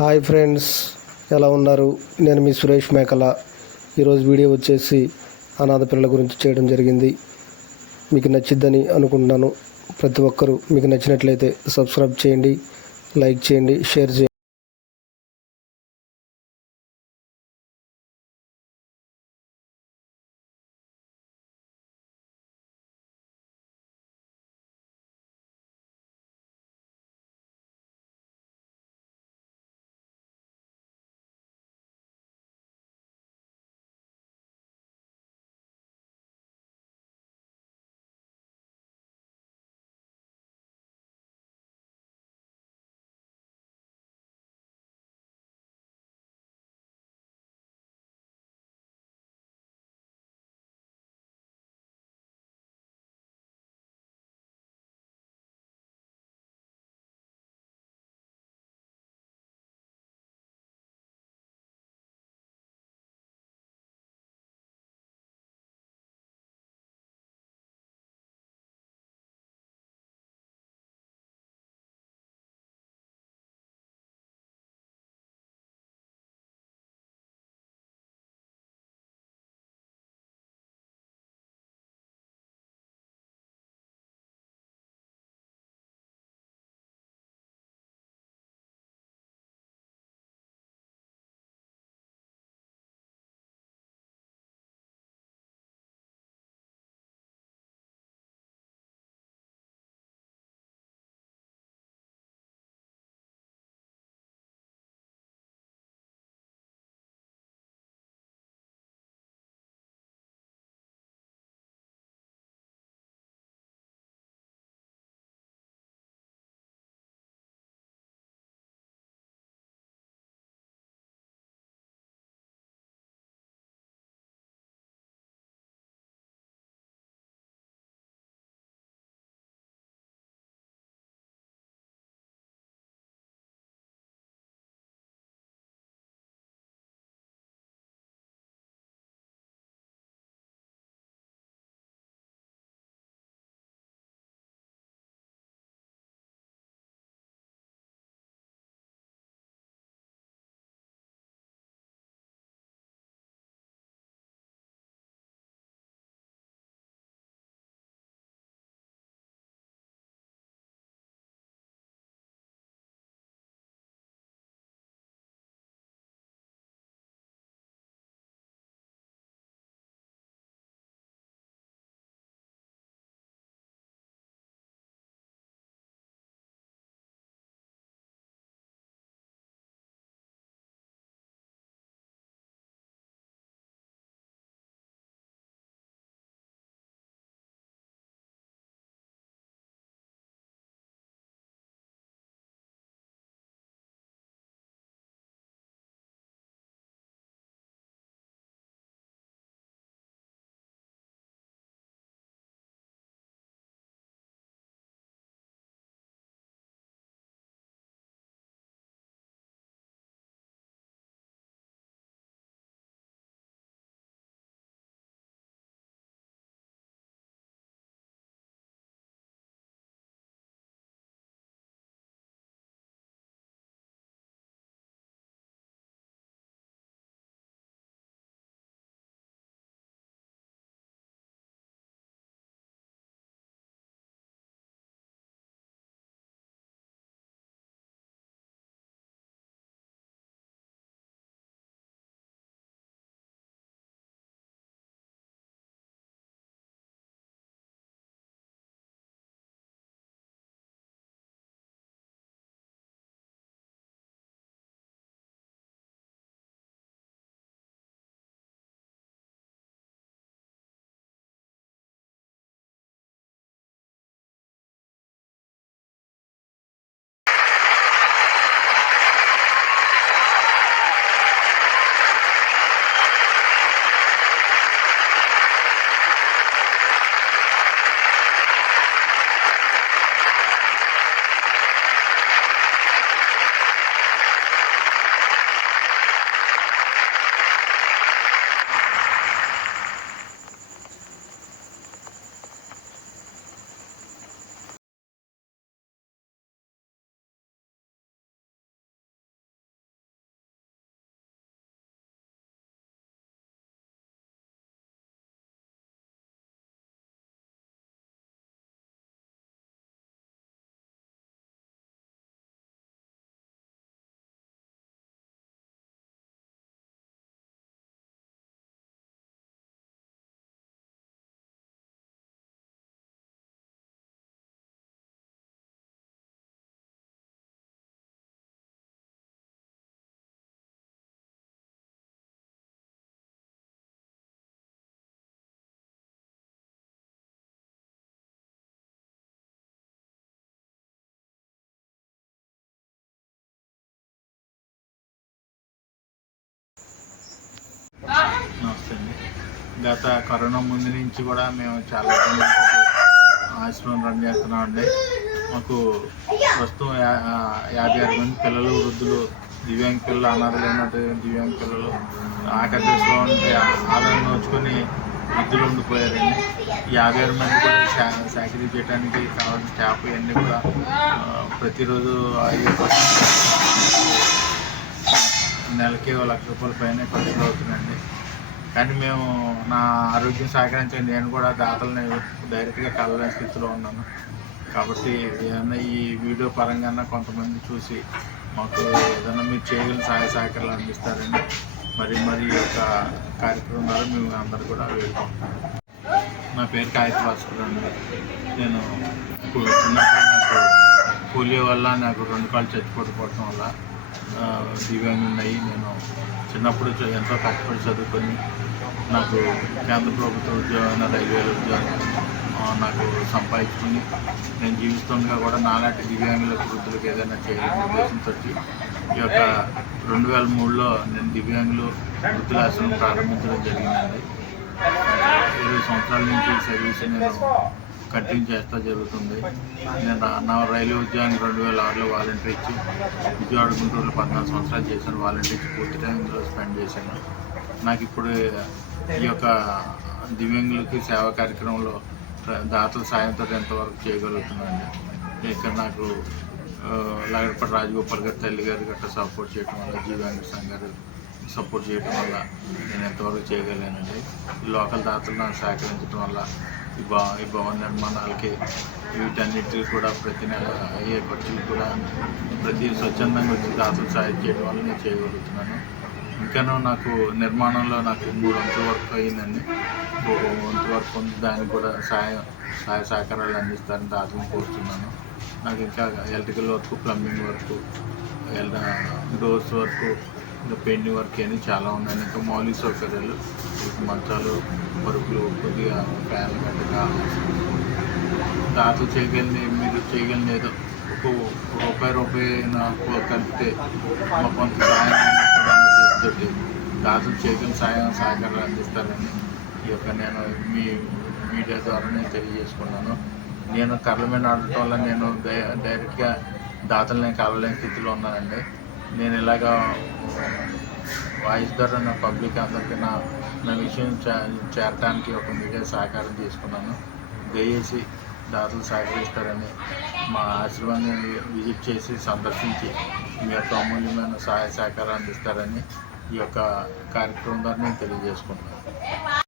Hi friends, ఎలా ఉన్నారు? నేను మీ సురేష్ మేకల. ఈరోజు వీడియో వచ్చేసి అనాథ పిల్లల గురించి చేయడం జరిగింది. మీకు నచ్చిద్దని అనుకుంటున్నాను. ప్రతి ఒక్కరూ మీకు నచ్చినట్లయితే సబ్స్క్రైబ్ చేయండి, లైక్ చేయండి, షేర్ చేయండి. గత కరోనా ముందు నుంచి కూడా మేము చాలా ఆశ్రమం రన్ చేస్తున్నామండి. మాకు ప్రస్తుతం 56 మంది పిల్లలు, వృద్ధులు, దివ్యాంగ పిల్లలు, అనాథలైనటువంటి దివ్యాంగ పిల్లలు ఆఖరి దశలో ఉంటే ఆదరణ నోచుకొని వృద్ధులు ఉండిపోయారండి. 56 మంది కూడా చాకరీ చేయడానికి కావాల్సిన స్టాఫ్ ఇవన్నీ కూడా ప్రతిరోజు 5% నెలకి 1 లక్ష రూపాయల పైన ఖర్చులు అవుతుందండి. కానీ మేము నా ఆరోగ్యం సహకరించండి, నేను కూడా దాతలని డైరెక్ట్గా కలలేని స్థితిలో ఉన్నాను. కాబట్టి ఏదైనా ఈ వీడియో పరంగా కొంతమంది చూసి మాకు ఏదైనా మీరు చేయగలిగిన సహాయ సహకారాలు అందిస్తారని మరి ఈ యొక్క కార్యక్రమం ద్వారా మేము అందరూ కూడా వేడుకుంటున్నాం. నా పేరు కాయత్ భాస్కర్ అండి. నేను ఇప్పుడు చిన్నప్పుడు నాకు పోలియో వల్ల నాకు 2 కాళ్ళు చచ్చిపోవడం వల్ల దివ్యాంగం ఉన్నాయి. నేను చిన్నప్పుడు ఎంతో కష్టపడి చదువుకొని నాకు కేంద్ర ప్రభుత్వ ఉద్యోగమైన రైల్వేల ఉద్యోగం నాకు సంపాదించుకుని నేను జీవిస్తుండగా కూడా నాలాంటి దివ్యాంగులకు వృద్ధులకు ఏదైనా చేయాలనే ఉద్దేశంతో ఈ యొక్క 2003లో నేను దివ్యాంగులు వృద్ధుల ఆశ్రమం ప్రారంభించడం జరిగిందండి. 20 సంవత్సరాల నుంచి ఈ సర్వీస్ నేను కంటిన్యూ చేస్తూ జరుగుతుంది. నేను నా రైల్వే ఉద్యోగం 2006లో వాలంటీర్ ఇచ్చి విజయవాడ గుంటూరులో 14 సంవత్సరాలు చేశాను. వాలంటీర్ ఇచ్చి పూర్తి టైం ఇందులో స్పెండ్ చేశాను. నాకు ఇప్పుడు ఈ యొక్క దివ్యాంగులకి సేవా కార్యక్రమంలో దాతల సాయంతో ఎంతవరకు చేయగలుగుతున్నాను. ఇక్కడ నాకు లగడపల్లి రాజగోపాల్ గారి తల్లి గారు గట్రా సపోర్ట్ చేయడం వల్ల, జీవాంగ సంఘ్ గారు సపోర్ట్ చేయడం వల్ల నేను ఎంతవరకు చేయగలిగానండి. లోకల్ దాతలు నాకు సహకరించడం వల్ల ఈ భవన నిర్మాణాలకి వీటన్నిటికీ కూడా ప్రతి నెల అయ్యే ఖర్చులు కూడా ప్రతి స్వచ్ఛందంగా వచ్చి దాతలు సాయం చేయడం వల్ల నేను చేయగలుగుతున్నాను. ఇంకానూ నాకు నిర్మాణంలో నాకు 3 వంతుల వరకు అయిందండి. 1 వంతు వరకు ఉంది. దానికి కూడా సహాయ సహకారాలు అందిస్తారని దాతలను కోరుతున్నాను. నాకు ఇంకా electrical work, plumbing work, doors work, ఇంకా పెయింటింగ్ వర్క్ అని చాలా ఉన్నాయి. ఇంకా మౌలిక సౌకర్యాలు, మంచాలు, పరుపులు, కొద్దిగా ఫ్యాన్లు గట్రా దాతలు చేయగలిగింది మీరు చేయగలిగింది ఏదో ఒక రూపాయి నాకు కలిపితే మా కొంత సహాయం దాతలు చేయగలిగిన సహకారాలు అందిస్తారని ఈ యొక్క నేను మీ మీడియా ద్వారా నేను తెలియజేసుకున్నాను. నేను కర్ల మీద ఆడటం వల్ల నేను డైరెక్ట్గా దాతలు కలవలేని స్థితిలో ఉన్నానండి. నేను ఇలాగా వాయిస్ ద్వారా నా పబ్లిక్ అందరికీ నా విషయం చేరటానికి ఒక మీడియా సహకారం తీసుకున్నాను. దయచేసి దాతలు సహకరిస్తారని మా ఆశ్రమాన్ని విజిట్ చేసి సందర్శించి మీ యొక్క అమూల్యమైన సహాయ సహకారం అందిస్తారని ఈ యొక్క కార్యక్రమం ద్వారా నేను తెలియజేసుకుంటున్నాను.